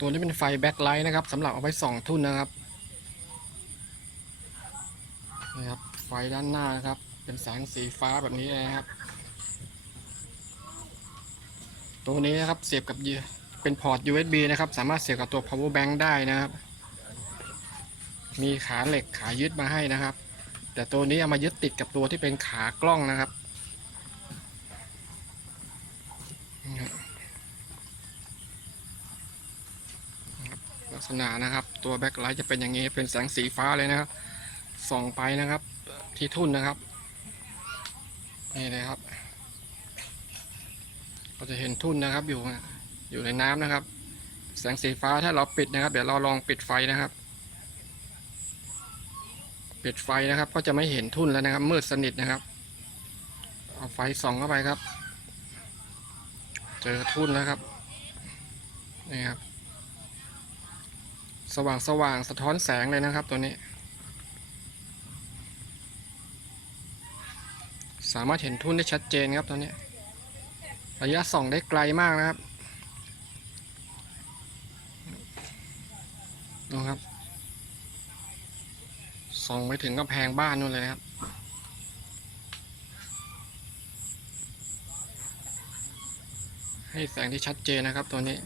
ตัวนี้เป็นไฟแบ็คไลท์นะครับสำหรับเอาไว้ส่องทุ่นนะครับนี่ครับไฟด้านหน้านะครับ เป็นแสงสีฟ้าแบบนี้นะครับ ตัวนี้นะครับเสียบกับเป็นพอร์ต USB นะครับ สามารถเสียบกับตัว power bank ได้นะครับ มีขาเหล็กขายึดมาให้นะครับ แต่ตัวนี้เอามายึดติดกับตัวที่เป็นขากล้องนะครับนี่ครับ ลักษณะนะครับ ตัวแบ็คไลท์จะเป็นอย่างนี้เป็นแสงสีฟ้าเลยนะครับส่องไปนะครับที่ทุ่นนะครับนี่เลยครับเราจะเห็นทุ่นนะครับอยู่อยู่ในน้ำนะครับ แสงสีฟ้าถ้าเราปิดนะครับ เดี๋ยวเราลองปิดไฟนะครับ ปิดไฟนะครับ ก็จะไม่เห็นทุ่นแล้วนะครับ มืดสนิทนะครับ เอาไฟส่องเข้าไปครับ เจอทุ่นแล้วครับนี่ครับ สว่างสว่างสะท้อนแสงเลยนะครับ ตัวนี้ สามารถเห็นทุ่นได้ชัดเจนครับตัวนี้ ระยะส่องได้ไกลมากนะครับดูครับส่องไปถึงกำแพงบ้านนู่นเลยนะครับให้แสงที่ชัดเจนนะครับตัวนี้